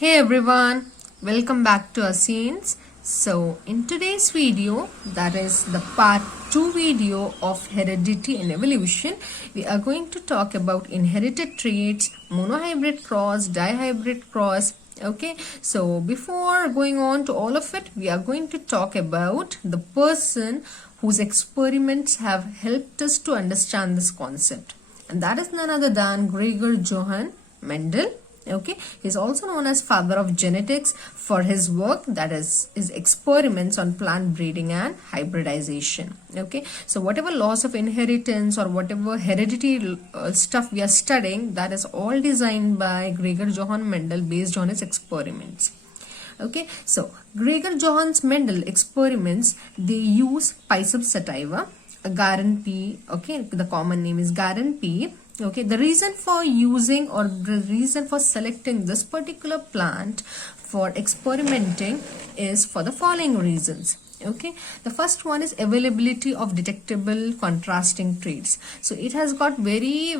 Hey everyone, welcome back to our scenes. So in today's video, that is the part 2 video of heredity and evolution, we are going to talk about inherited traits, monohybrid cross, dihybrid cross. Okay, so before going on to all of it, we are going to talk about the person whose experiments have helped us to understand this concept, and that is none other than Gregor Johann Mendel. Okay, he's also known as father of genetics for his work, that is his experiments on plant breeding and hybridization. Okay, so whatever laws of inheritance or whatever heredity stuff we are studying, that is all designed by Gregor Johann Mendel based on his experiments. Okay, so Gregor Johann Mendel experiments, they use Pisum sativa, Garin P. Okay, the common name is Garin P. Okay, the reason for using or the reason for selecting this particular plant for experimenting is for the following reasons. Okay, the first one is availability of detectable contrasting traits. So it has got very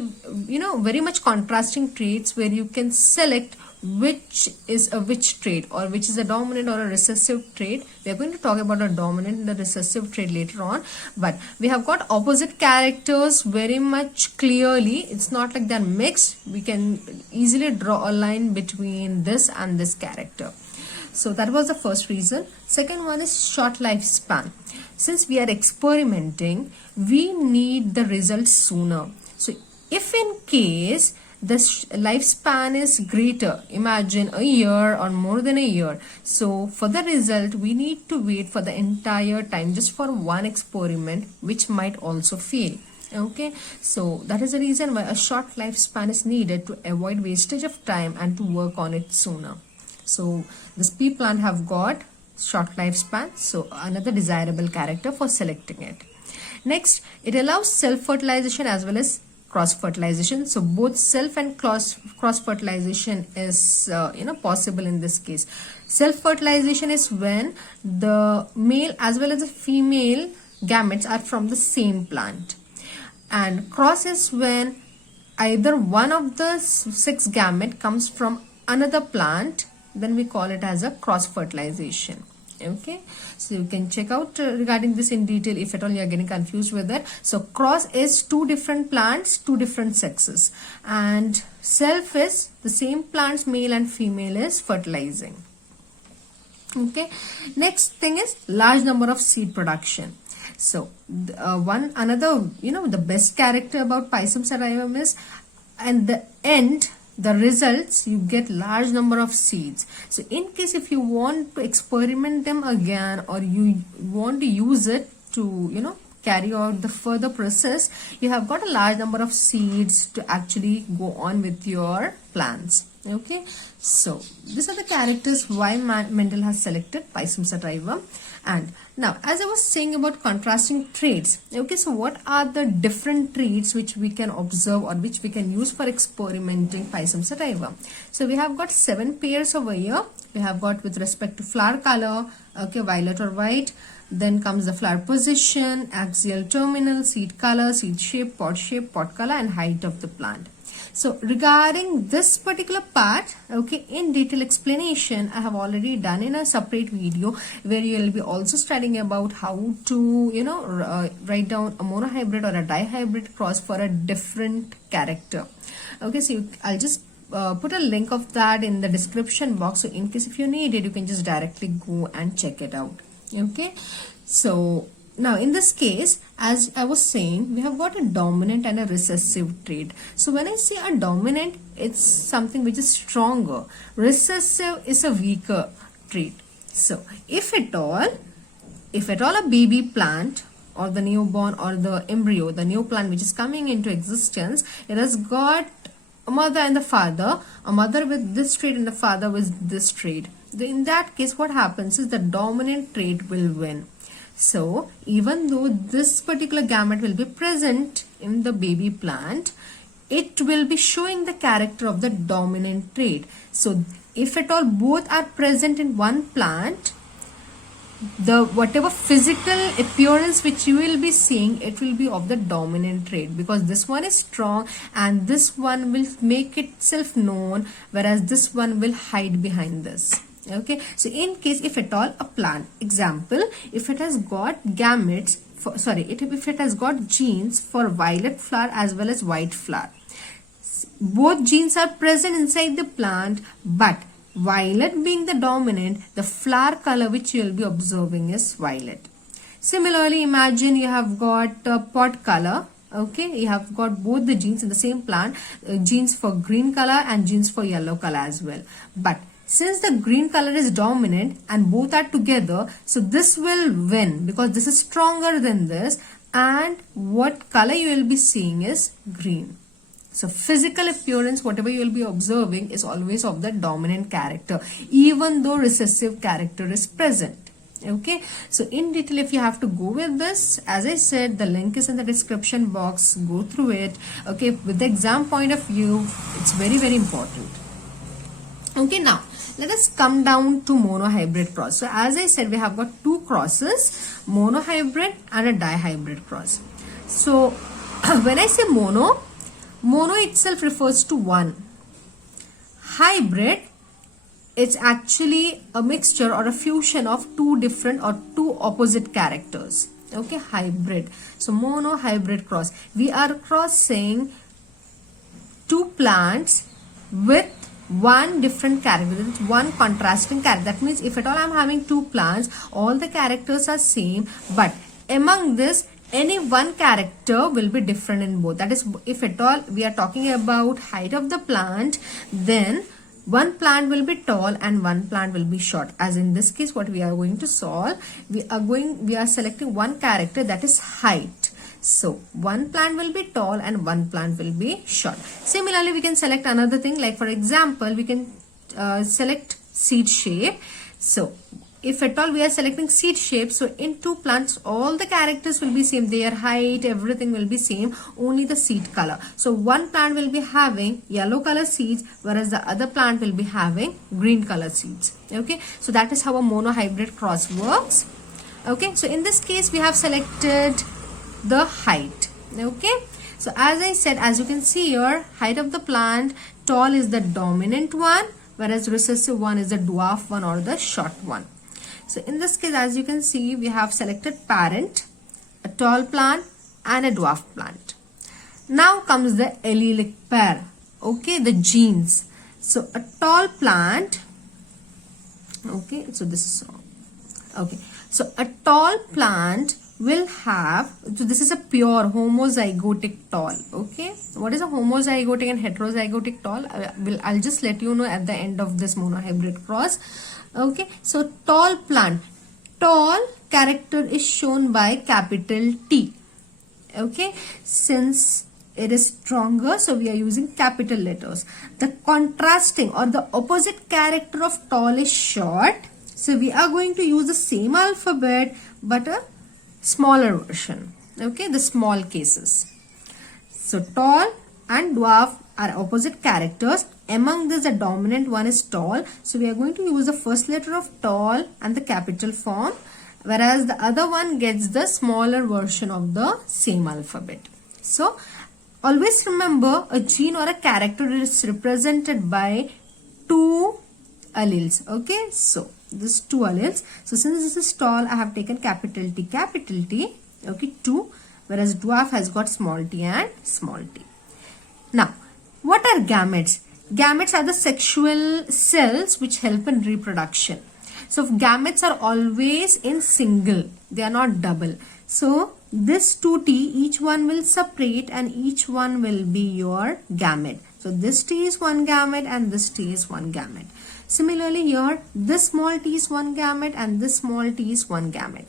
much contrasting traits where you can select which is a which trait, or which is a dominant or a recessive trait. We are going to talk about a dominant and a recessive trait later on, but we have got opposite characters very much clearly. It's not like they're mixed. We can easily draw a line between this and this character. So that was the first reason. Second one is short lifespan. Since we are experimenting, we need the results sooner. So if in case the lifespan is greater, imagine a year or more than a year, so for the result we need to wait for the entire time just for one experiment, which might also fail. Okay, so that is the reason why a short lifespan is needed to avoid wastage of time and to work on it sooner. So this pea plant have got short lifespan, so another desirable character for selecting it. Next, it allows self-fertilization as well as cross-fertilization. So both self and cross-fertilization is possible in this case. Self-fertilization is when the male as well as the female gametes are from the same plant, and cross is when either one of the 6 gamete comes from another plant, then we call it as a cross-fertilization. Okay, so you can check out regarding this in detail if at all you are getting confused with it. So cross is 2 different plants, 2 different sexes, and self is the same plants, male and female, is fertilizing. Okay, next thing is large number of seed production. So the best character about Pisum sativum is, and the end, the results, you get large number of seeds. So in case if you want to experiment them again, or you want to use it to carry out the further process, you have got a large number of seeds to actually go on with your plants. Okay, so these are the characters why Mendel has selected Pisum sativum. And now, as I was saying about contrasting traits, okay, so what are the different traits which we can observe or which we can use for experimenting Pisum sativum? So we have got 7 pairs over here. We have got with respect to flower color, okay, violet or white. Then comes the flower position, axial terminal, seed color, seed shape, pot color, and height of the plant. So regarding this particular part, okay, in detail explanation I have already done in a separate video where you will be also studying about how to write down a monohybrid or a dihybrid cross for a different character. Okay, so I'll just put a link of that in the description box, so in case if you need it, you can just directly go and check it out. Okay, so now in this case, as I was saying, we have got a dominant and a recessive trait. So when I say a dominant, it's something which is stronger. Recessive is a weaker trait. So if at all a baby plant or the newborn or the embryo, the new plant which is coming into existence, it has got a mother and the father, a mother with this trait and the father with this trait. In that case, what happens is the dominant trait will win. So even though this particular gamete will be present in the baby plant, it will be showing the character of the dominant trait. So if at all both are present in one plant, the whatever physical appearance which you will be seeing, it will be of the dominant trait, because this one is strong and this one will make itself known, whereas this one will hide behind this. Okay, so in case if at all a plant, example, if it has got gametes for, if it has got genes for violet flower as well as white flower, both genes are present inside the plant, but violet being the dominant, the flower color which you will be observing is violet. Similarly, imagine you have got a pot color. Okay, you have got both the genes in the same plant, genes for green color and genes for yellow color as well. But since the green color is dominant and both are together, so this will win because this is stronger than this, and what color you will be seeing is green. So physical appearance, whatever you will be observing, is always of the dominant character, even though recessive character is present. Okay, so in detail, if you have to go with this, as I said, the link is in the description box. Go through it. Okay, with the exam point of view, it's very, very important. Okay, now let us come down to monohybrid cross. So as I said, we have got two crosses, monohybrid and a dihybrid cross. So when I say mono itself refers to one. Hybrid, it's actually a mixture or a fusion of two different or two opposite characters. Okay, hybrid. So monohybrid cross. We are crossing two plants with one different character, one contrasting character. That means if at all I am having two plants, all the characters are same, but among this, any one character will be different in both. That is, if at all we are talking about height of the plant, then one plant will be tall and one plant will be short. As in this case, what we are going to solve, we are selecting one character, that is height. So one plant will be tall and one plant will be short. Similarly, we can select another thing, like for example, we can select seed shape. So if at all we are selecting seed shape, so in two plants all the characters will be same, their height, everything will be same, only the seed color. So one plant will be having yellow color seeds, whereas the other plant will be having green color seeds. Okay, so that is how a monohybrid cross works. Okay, so in this case we have selected the height. Okay, so as I said, as you can see here, height of the plant, tall is the dominant one, whereas recessive one is the dwarf one or the short one. So in this case, as you can see, we have selected parent, a tall plant and a dwarf plant. Now comes the allelic pair. Okay, the genes. So a tall plant. Okay, so this is okay. So a tall plant will have, so this is a pure homozygotic tall. Okay, what is a homozygotic and heterozygotic tall? I'll just let you know at the end of this monohybrid cross. Okay, so tall plant, tall character is shown by capital T. Okay, since it is stronger, so we are using capital letters. The contrasting or the opposite character of tall is short, so we are going to use the same alphabet but a smaller version. Okay, the small cases. So tall and dwarf are opposite characters. Among this, the dominant one is tall, so we are going to use the first letter of tall and the capital form, whereas the other one gets the smaller version of the same alphabet. So always remember, a gene or a character is represented by two alleles. Okay, so this two alleles. So since this is tall, I have taken capital T, okay, 2, whereas dwarf has got small t and small t. Now, what are gametes? Gametes are the sexual cells which help in reproduction. So gametes are always in single, they are not double. So this 2T, each one will separate and each one will be your gamete. So this T is one gamete and this T is one gamete. Similarly here, this small t is one gamete and this small t is one gamete.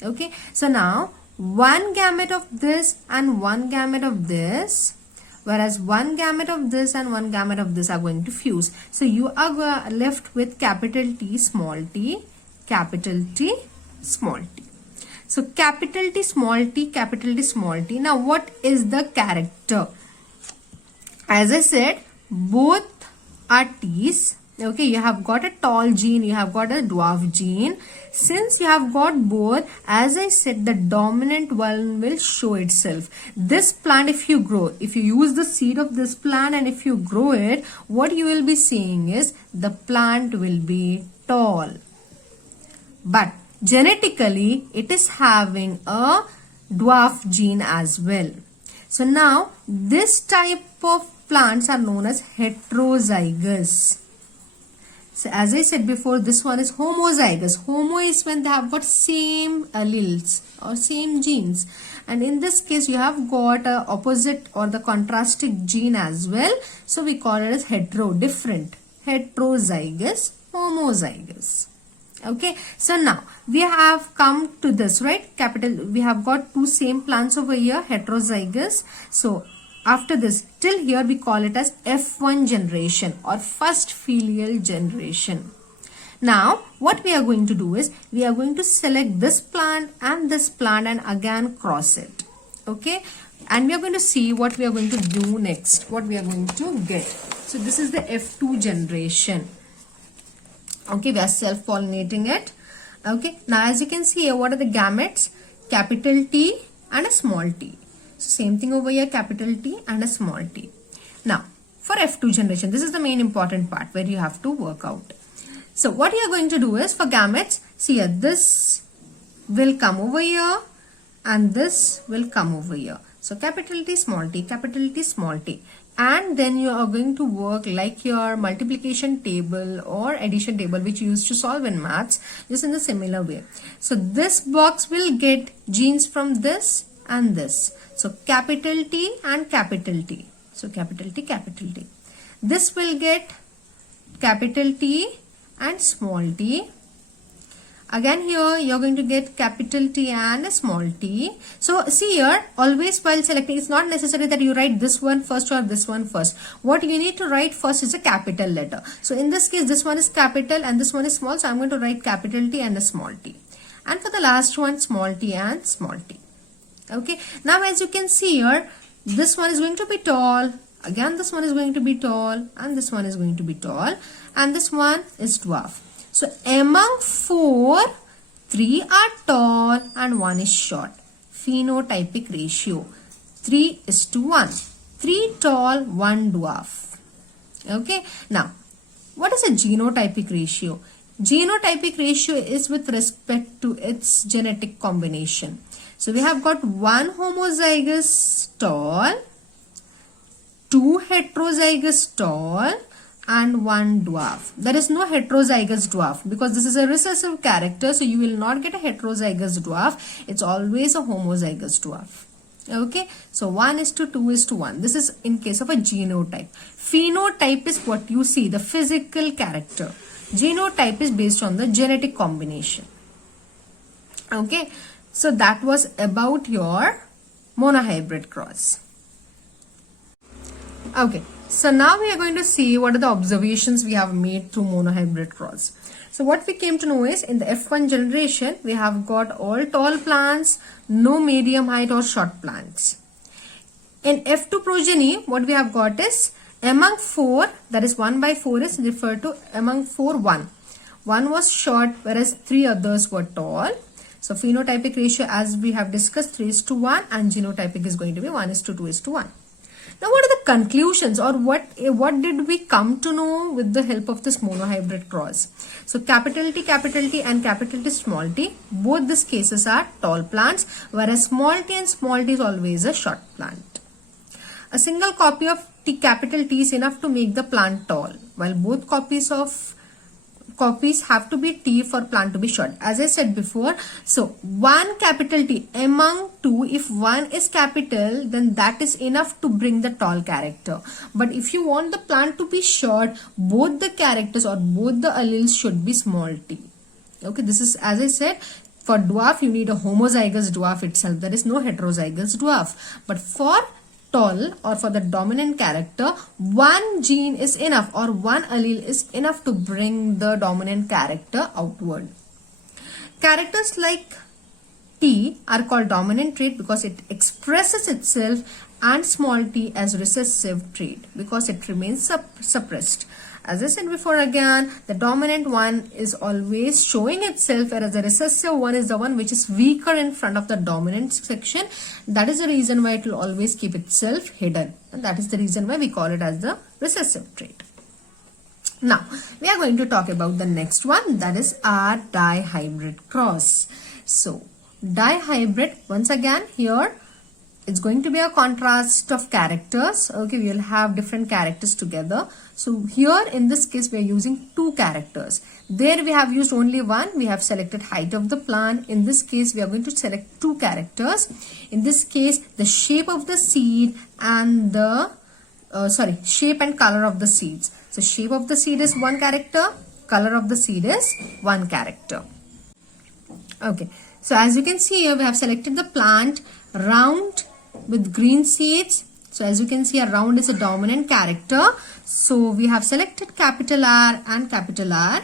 Okay, so now one gamete of this and one gamete of this, whereas one gamete of this and one gamete of this are going to fuse. So you are left with capital T, small t, capital T, small t. So capital T, small t, capital T, small t. Now what is the character? As I said, both are T's. Okay, you have got a tall gene, you have got a dwarf gene. Since you have got both, as I said, the dominant one will show itself. This plant, if you grow, if you use the seed of this plant and if you grow it, what you will be seeing is the plant will be tall. But genetically, it is having a dwarf gene as well. So now, this type of plants are known as heterozygous. So as I said before, this one is homozygous. Homo is when they have got same alleles or same genes. And in this case, you have got a opposite or the contrasting gene as well. So we call it as hetero, different. Heterozygous, homozygous. Okay, so now we have come to this, right? We have got two same plants over here, heterozygous. So after this, till here we call it as F1 generation or first filial generation. Now, what we are going to do is, we are going to select this plant and again cross it. Okay, and we are going to see what we are going to do next, what we are going to get. So this is the F2 generation. Okay, we are self-pollinating it. Okay, now as you can see here, what are the gametes? Capital T and a small t. So same thing over here, capital T and a small t. Now, for F2 generation, this is the main important part where you have to work out. So what you are going to do is, for gametes, see here, this will come over here and this will come over here. So capital T, small t, capital T, small t. And then you are going to work like your multiplication table or addition table which you used to solve in maths, just in a similar way. So this box will get genes from this and this. So capital T and capital T. So capital T, capital T. This will get capital T and small t. Again here you are going to get capital T and a small t. So see here, always while selecting, it's not necessary that you write this one first or this one first. What you need to write first is a capital letter. So in this case, this one is capital and this one is small. So I'm going to write capital T and a small t. And for the last one, small t and small t. Okay. Now as you can see here, this one is going to be tall. Again, this one is going to be tall and this one is going to be tall. And this one is dwarf. So among 4, 3 are tall and 1 is short. Phenotypic ratio 3:1. 3 tall, 1 dwarf. Okay. Now, what is a genotypic ratio? Genotypic ratio is with respect to its genetic combination. So we have got 1 homozygous tall, 2 heterozygous tall, and 1 dwarf. There is no heterozygous dwarf because this is a recessive character, so you will not get a heterozygous dwarf. It's always a homozygous dwarf. Okay, so 1:2:1. This is in case of a genotype. Phenotype is what you see, the physical character. Genotype is based on the genetic combination. Okay, so that was about your monohybrid cross. Okay. So now we are going to see what are the observations we have made through monohybrid cross. So what we came to know is, in the F1 generation, we have got all tall plants, no medium height or short plants. In F2 progeny, what we have got is, among 4, that is 1/4 is referred to among 4, 1. 1 was short whereas 3 others were tall. So phenotypic ratio, as we have discussed, 3:1, and genotypic is going to be 1:2:1. Now what are the conclusions, or what did we come to know with the help of this monohybrid cross? So capital T and capital T small t, both these cases are tall plants, whereas small t and small t is always a short plant. A single copy of capital T is enough to make the plant tall, while both copies have to be T for plant to be short. As I said before, so 1 capital T among 2, if 1 is capital, then that is enough to bring the tall character. But if you want the plant to be short, both the characters or both the alleles should be small t. Okay, this is, as I said, for dwarf you need a homozygous dwarf itself. There is no heterozygous dwarf. But for tall or for the dominant character, 1 gene is enough or 1 allele is enough to bring the dominant character outward. Characters like T are called dominant trait because it expresses itself, and small t as recessive trait because it remains suppressed. As I said before again, the dominant one is always showing itself, whereas the recessive one is the one which is weaker in front of the dominant section. That is the reason why it will always keep itself hidden. And that is the reason why we call it as the recessive trait. Now, we are going to talk about the next one, that is our dihybrid cross. So, dihybrid, once again here, it's going to be a contrast of characters. Okay, we will have different characters together. So, here in this case, we are using two characters. There we have used only one. We have selected height of the plant. In this case, we are going to select two characters. In this case, the shape of the seed and the shape and color of the seeds. So shape of the seed is one character, color of the seed is one character. Okay, so as you can see here, we have selected the plant round with green seeds. So as you can see, a round is a dominant character. So we have selected capital R and capital R.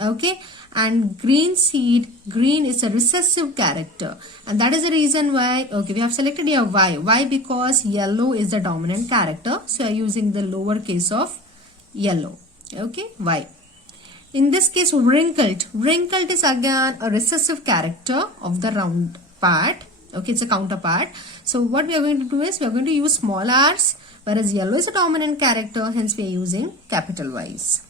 Okay, and green seed, green is a recessive character, and that is the reason why, okay, we have selected here Y. Why? Because yellow is the dominant character, so I am using the lower case of yellow. Okay, Y. In this case, wrinkled. Wrinkled is again a recessive character of the round part. Okay, it's a counterpart. So what we are going to do is, we are going to use small r's, whereas yellow is a dominant character, hence we are using capital Y's.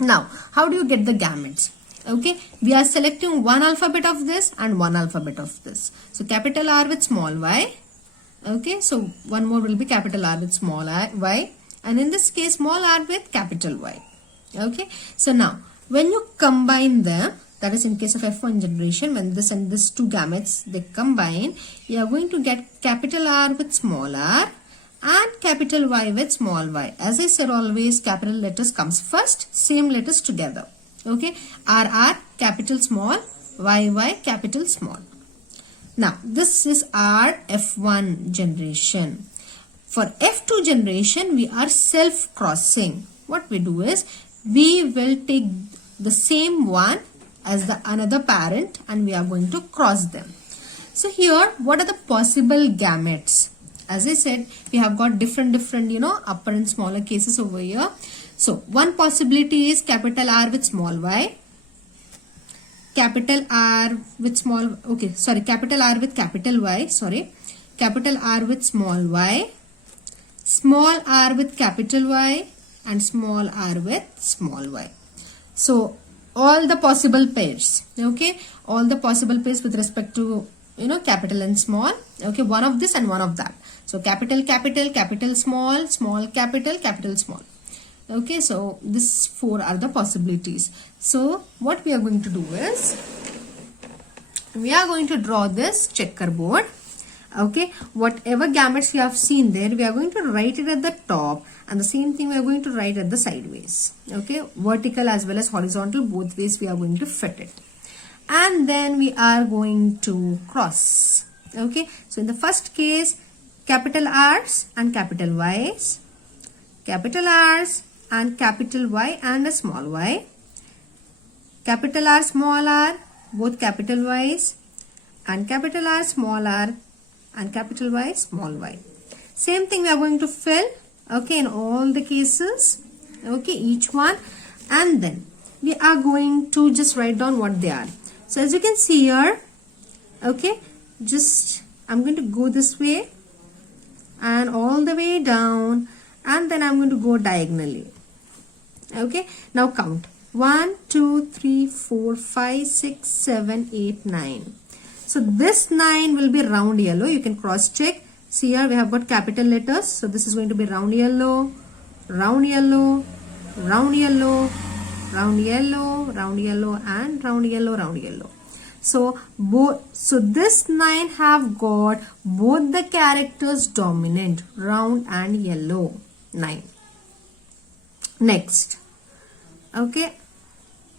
Now, how do you get the gametes? Okay, we are selecting one alphabet of this and one alphabet of this. So, capital R with small y. Okay, so one more will be capital R with small y. And in this case, small r with capital Y. Okay, so now, when you combine them, that is in case of F1 generation, when this and this two gametes, they combine, you are going to get capital R with small r and capital Y with small y. As I said, always capital letters comes first, same letters together. Okay, R capital small, Y capital small. Now this is our F1 generation. For F2 generation, we are self crossing. What we do is, we will take the same one as the another parent and we are going to cross them. So here, what are the possible gametes? As I said, we have got different, upper and smaller cases over here. So, one possibility is capital R with small y, capital R with capital R with capital Y, capital R with small y, small r with capital Y, and small r with small y. So, all the possible pairs, okay, all the possible pairs with respect to, capital and small, okay, one of this and one of that. So capital, small, small, capital, small. Okay, so these four are the possibilities. So what we are going to do is, we are going to draw this checkerboard. Okay, whatever gametes we have seen there, we are going to write it at the top, and the same thing we are going to write at the sideways. Okay, vertical as well as horizontal, both ways we are going to fit it. And then we are going to cross. Okay, so in the first case, capital R's and capital Y's, capital R's and capital Y and a small y, capital R, small r, both capital Y's, and capital R, small r, and capital Y, small y. Same thing we are going to fill, okay, in all the cases, okay, each one, and then we are going to just write down what they are. So as you can see here, okay, I'm going to go this way and all the way down, and then I'm going to go diagonally. Okay, now count 1, 2, 3, 4, 5, 6, 7, 8, 9. So this 9 will be round yellow. You can cross check. See here we have got capital letters. So this is going to be round yellow, round yellow, round yellow, round yellow, round yellow, and round yellow, round yellow. So this 9 have got both the characters dominant, round and yellow. 9. Next, okay,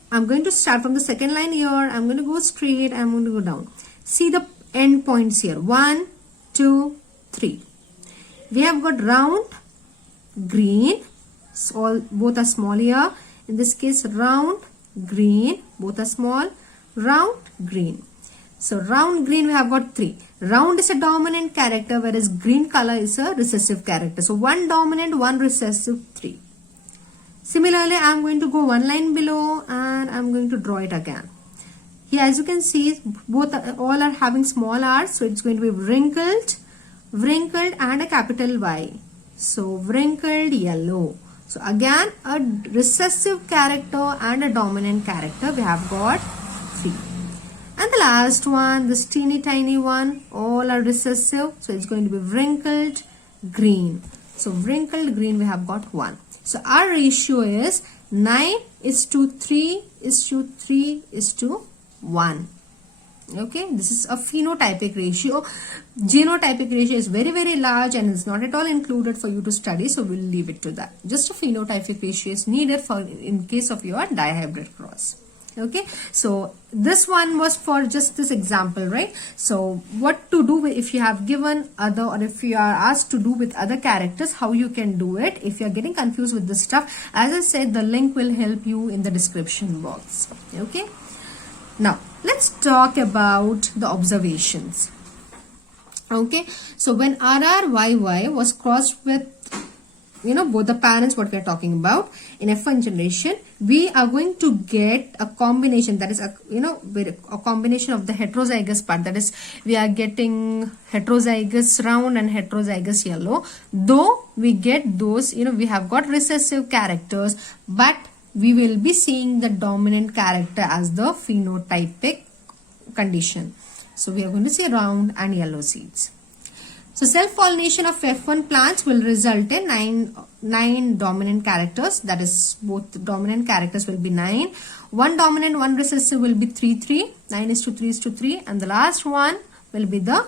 I'm going to start from the second line here. I'm going to go straight. I'm going to go down. See the end points here. 1, 2, 3. We have got round, green. So both are small here. In this case, round, green. Both are small. Round, green. So round, green, we have got 3. Round is a dominant character, whereas green color is a recessive character. So one dominant, one recessive, 3. Similarly, I'm going to go one line below and I'm going to draw it again. Here, as you can see, all are having small r's, so it's going to be wrinkled, and a capital Y. So wrinkled yellow. So again, a recessive character and a dominant character. We have got 3. And the last one, this teeny tiny one, all are recessive. So it's going to be wrinkled green. So wrinkled green, we have got 1. So our ratio is 9:3:3:1. Okay, this is a phenotypic ratio. Genotypic ratio is very, very large and is not at all included for you to study. So we'll leave it to that. Just a phenotypic ratio is needed for in case of your dihybrid cross. Okay, so this one was for just this example, right? So what to do if you have given other, or if you are asked to do with other characters, how you can do it. If you are getting confused with this stuff, as I said, the link will help you in the description box. Okay, now let's talk about the observations. Okay, so when RRYY was crossed with, both the parents, what we are talking about in F1 generation, we are going to get a combination, that is a combination of the heterozygous part, that is we are getting heterozygous round and heterozygous yellow. Though we get those, we have got recessive characters, but we will be seeing the dominant character as the phenotypic condition. So we are going to see round and yellow seeds. So self-pollination of F1 plants will result in 9 dominant characters. That is, both dominant characters will be 9. 1 dominant, 1 recessive will be 3:3. 9:3:3. And the last one will be the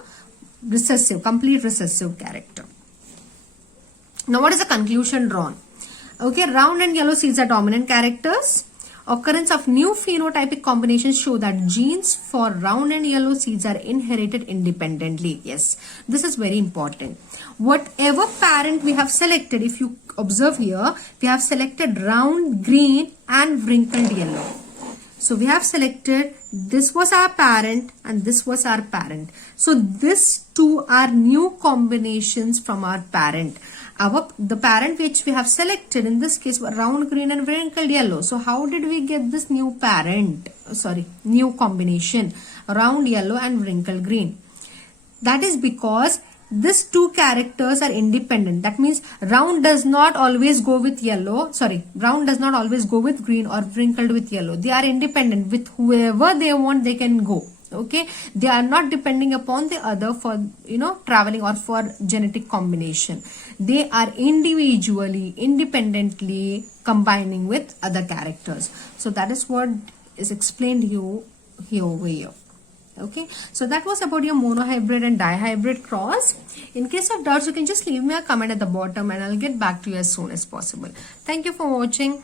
recessive, complete recessive character. Now what is the conclusion drawn? Okay, round and yellow seeds are dominant characters. Occurrence of new phenotypic combinations show that genes for round and yellow seeds are inherited independently. Yes, this is very important. Whatever parent we have selected, if you observe here, we have selected round, green and wrinkled yellow. So we have selected, this was our parent and this was our parent. So these two are new combinations from our parent. The parent which we have selected in this case were round green and wrinkled yellow. So how did we get this new parent? New combination, round yellow and wrinkled green? That is because these two characters are independent. That means round does not always go with yellow. Round does not always go with green or wrinkled with yellow. They are independent. With whoever they want, they can go. Okay, they are not depending upon the other for traveling or for genetic combination. They are individually, independently combining with other characters. So that is what is explained here over here. Okay, so that was about your monohybrid and dihybrid cross. In case of doubts, you can just leave me a comment at the bottom and I'll get back to you as soon as possible. Thank you for watching.